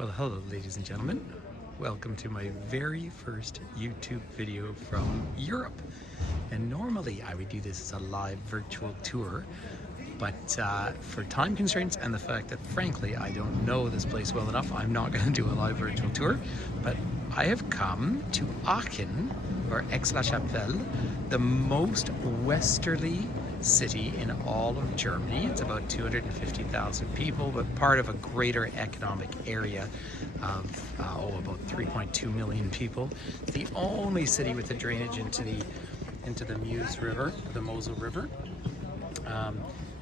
Well, hello ladies and gentlemen. Welcome to my very first YouTube video from Europe. And normally I would do this as a live virtual tour, but for time constraints and the fact that frankly I don't know this place well enough, I'm not going to do a live virtual tour. But I have come to Aachen, or Aix-la-Chapelle, the most westerly city in all of Germany. It's about 250,000 people, but part of a greater economic area of about 3.2 million people. It's the only city with a drainage into the Meuse River, the Mosel River.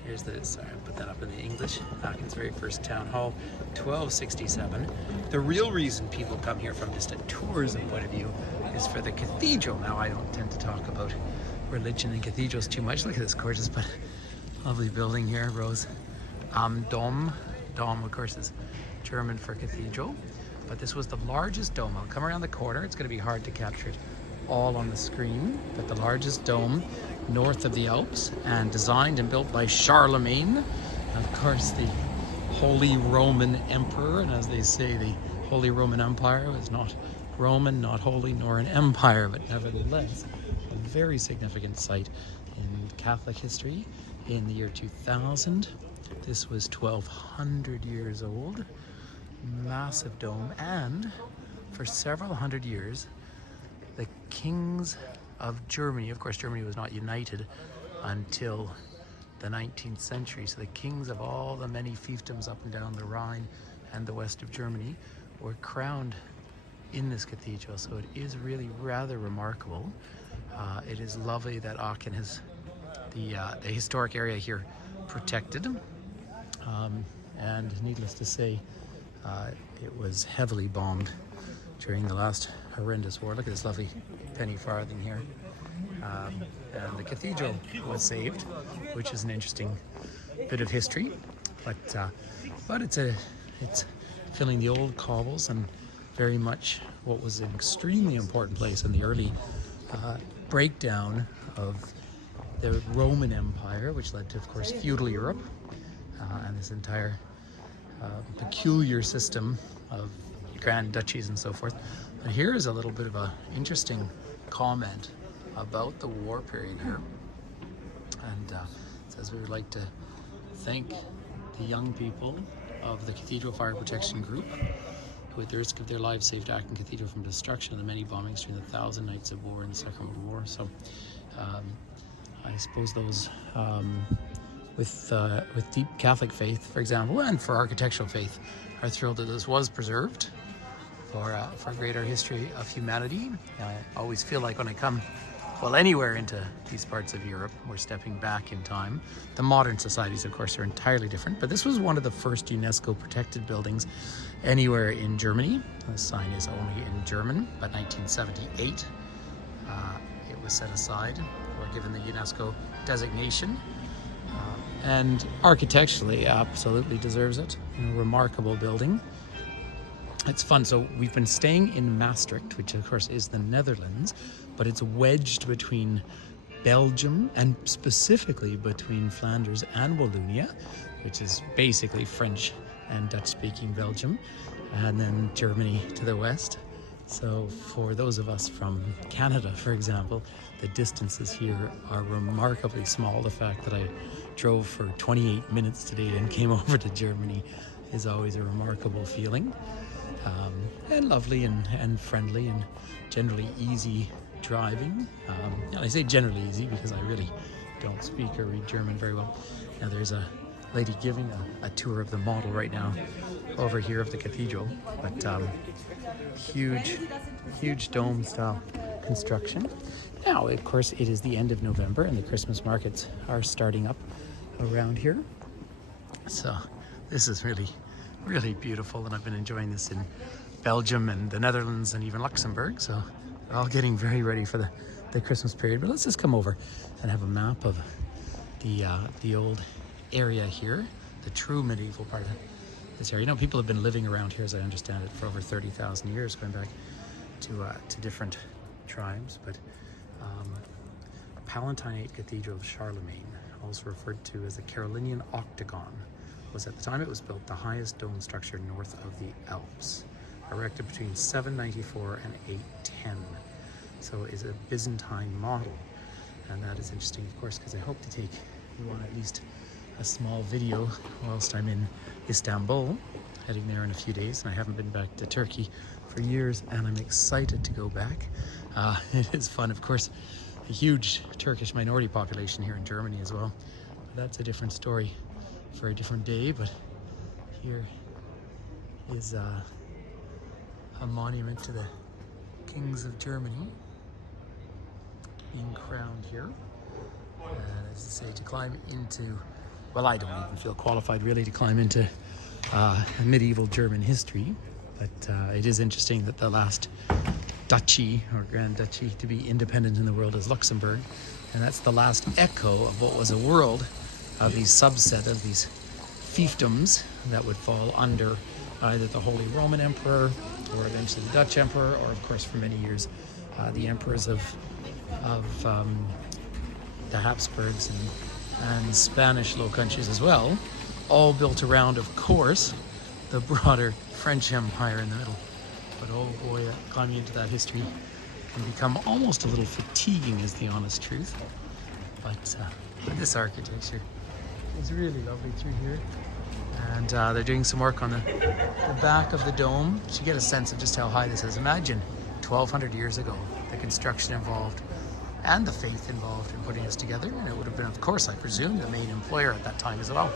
Here's the, sorry, I put that up in the English. Aachen's very first town hall, 1267. The real reason people come here from just a tourism point of view is for the cathedral. Now, I don't tend to talk about religion and cathedrals too much. Look at this gorgeous but lovely building here, Rose. Dom. Dom, of course, is German for cathedral. But this was the largest dome. I'll come around the corner. It's going to be hard to capture it all on the screen, but the largest dome north of the Alps, and designed and built by Charlemagne, of course the Holy Roman Emperor. And as they say, the Holy Roman Empire was not Roman, not holy, nor an empire, but nevertheless a very significant site in Catholic history. In the year 2000, this was 1200 years old. Massive dome, and for several hundred years the kings of Germany, of course Germany was not united until the 19th century, so the kings of all the many fiefdoms up and down the Rhine and the west of Germany were crowned in this cathedral. So it is really rather remarkable. It is lovely that Aachen has the historic area here protected, and needless to say, it was heavily bombed during the last horrendous war. Look at this lovely penny farthing here. And the cathedral was saved, which is an interesting bit of history. But it's filling the old cobbles, and very much what was an extremely important place in the early breakdown of the Roman Empire, which led to, of course, feudal Europe, and this entire peculiar system of grand duchies and so forth. But here is a little bit of an interesting comment about the war period here. And it says, we would like to thank the young people of the Cathedral Fire Protection Group, who at the risk of their lives saved Aachen Cathedral from destruction and the many bombings during the 1,000 Nights of War in the Second World War. So I suppose those with deep Catholic faith, for example, and for architectural faith, are thrilled that this was preserved for greater history of humanity. I always feel like when I come, well, anywhere into these parts of Europe, we're stepping back in time. The modern societies, of course, are entirely different, but this was one of the first UNESCO protected buildings anywhere in Germany. The sign is only in German, but 1978 it was set aside or given the UNESCO designation. And architecturally, absolutely deserves it. A remarkable building. It's fun. So we've been staying in Maastricht, which of course is the Netherlands, but it's wedged between Belgium and specifically between Flanders and Wallonia, which is basically French and Dutch-speaking Belgium, and then Germany to the west. So for those of us from Canada, for example, the distances here are remarkably small. The fact that I drove for 28 minutes today and came over to Germany is always a remarkable feeling. And lovely and friendly and generally easy driving. And I say generally easy because I really don't speak or read German very well. Now there's a lady giving a tour of the model right now over here of the cathedral, but huge dome style construction. Now, of course, it is the end of November and the Christmas markets are starting up around here. So this is really beautiful, and I've been enjoying this in Belgium and the Netherlands and even Luxembourg. So we're all getting very ready for the Christmas period. But let's just come over and have a map of the old area here, the true medieval part of this area. You know, people have been living around here, as I understand it, for over 30,000 years, going back to different tribes. But Palatinate Cathedral of Charlemagne, also referred to as the Carolinian Octagon, was, at the time it was built, the highest dome structure north of the Alps, erected between 794 and 810. So it's a Byzantine model, and that is interesting, of course, because I hope to take you on at least a small video whilst I'm in Istanbul, heading there in a few days. And I haven't been back to Turkey for years, and I'm excited to go back. It is fun, of course. A huge Turkish minority population here in Germany as well. But that's a different story for a different day. But here is a monument to the kings of Germany being crowned here. And as I say, to climb into, well, I don't even feel qualified really to climb into medieval German history, but it is interesting that the last duchy or Grand Duchy to be independent in the world is Luxembourg, and that's the last echo of what was a world of these subset of these fiefdoms that would fall under either the Holy Roman Emperor or eventually the Dutch Emperor, or of course for many years the emperors of the Habsburgs and Spanish Low Countries as well, all built around, of course, the broader French Empire in the middle. But oh boy, climbing into that history can become almost a little fatiguing, is the honest truth. But this architecture is really lovely through here. And they're doing some work on the back of the dome to get a sense of just how high this is. Imagine 1,200 years ago, the construction involved and the faith involved in putting this together. And it would have been, of course, I presume, the main employer at that time as well.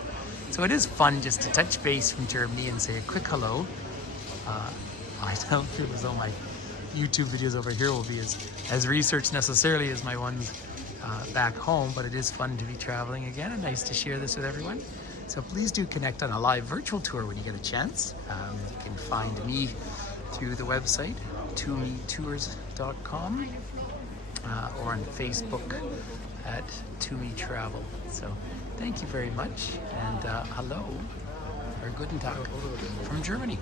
So it is fun just to touch base from Germany and say a quick hello. I don't feel as though my YouTube videos over here will be as researched necessarily as my ones back home, but it is fun to be traveling again and nice to share this with everyone. So please do connect on a live virtual tour when you get a chance. You can find me through the website, toometours.com, or on Facebook at Toomey Travel. So thank you very much, and hello, or guten Tag from Germany.